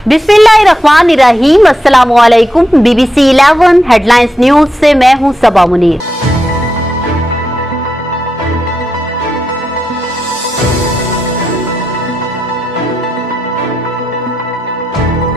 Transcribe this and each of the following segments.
बिस्मिल्लाहिर्रहमानिर्रहीम। अस्सलामुअलैकुम। BBC 11 headlines news से मैं हूं सबा मुनीर।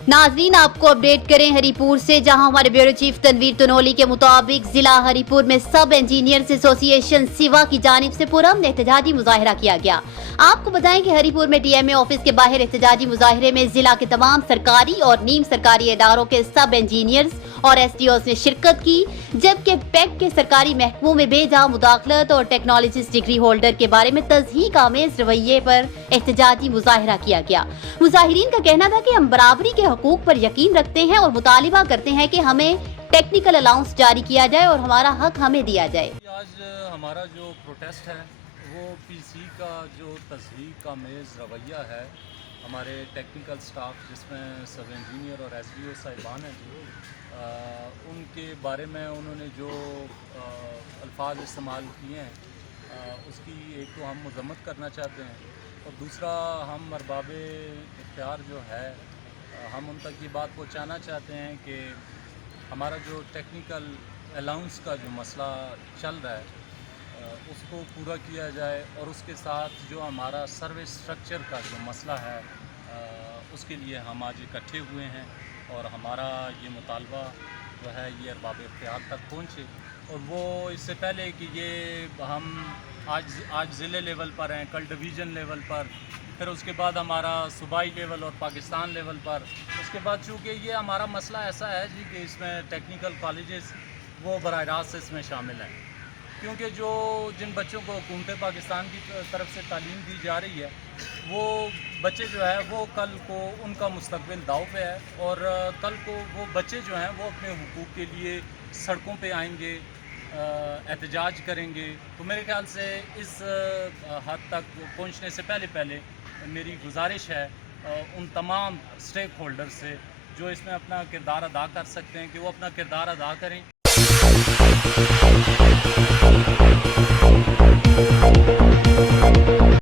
नाज़रीन, आपको अपडेट करें हरीपुर से, जहां हमारे ब्यूरो चीफ तनवीर तनोली के मुताबिक जिला हरीपुर में सब इंजीनियर्स एसोसिएशन सिवा की जानिब से पुरअमन एहतजाजी मुजाहिरा किया गया। आपको बताएं कि हरीपुर में DMA ऑफिस के बाहर एहतजाजी मुजाहिरे में जिला के तमाम सरकारी और नीम सरकारी इदारों के सब इंजीनियर्स और SDOs ने शिरकत की, जबकि पैक के सरकारी महकमों में बेजा मुदाखलत और टेक्नोलॉजिस्ट डिग्री होल्डर के बारे में तज़हीक आमेज रवैये पर एहतजाजी मुजाहिरा किया गया। मुजाहिरीन का कहना था कि हम बराबरी के हकूक पर यकीन रखते हैं और मुतालिबा करते हैं कि हमें टेक्निकल अलाउंस जारी किया जाए और हमारा हक हमें दिया जाए। आज हमारा जो प्रोटेस्ट है वो PC का जो तस्दीक का मेज़ रवैया है, हमारे टेक्निकल स्टाफ जिसमें सब इंजीनियर और SDO साहिबान हैं उनके बारे में उन्होंने जो अल्फाज इस्तेमाल किए हैं उसकी एक तो हम मज़म्मत करना चाहते हैं और दूसरा हम अरबाब इख्तियार जो है हम उन तक ये बात पहुंचाना चाहते हैं कि हमारा जो टेक्निकल अलाउंस का जो मसला चल रहा है उसको पूरा किया जाए और उसके साथ जो हमारा सर्विस स्ट्रक्चर का जो मसला है उसके लिए हम आज इकट्ठे हुए हैं और हमारा ये मुतालबा जो है ये अरबाब इख्तियार तक पहुँचे। और वो इससे पहले कि ये हम आज ज़िले लेवल पर हैं, कल डिवीज़न लेवल पर, फिर उसके बाद हमारा सूबाई लेवल और पाकिस्तान लेवल पर, उसके बाद चूँकि ये हमारा मसला ऐसा है जी कि इसमें टेक्निकल कॉलेजेस वो बराह रास्त इसमें शामिल हैं, क्योंकि जो जिन बच्चों को हुकूमत पाकिस्तान की तरफ से तालीम दी जा रही है वो बच्चे जो है वो कल को उनका मुस्तकबिल दाव पे है और कल को वो बच्चे जो हैं वो अपने हुकूक के लिए सड़कों पे आएंगे, एहतजाज करेंगे। तो मेरे ख्याल से इस हद तक पहुंचने से पहले मेरी गुजारिश है उन तमाम स्टेक होल्डर से जो इसमें अपना किरदार अदा कर सकते हैं कि वो अपना किरदार अदा करें।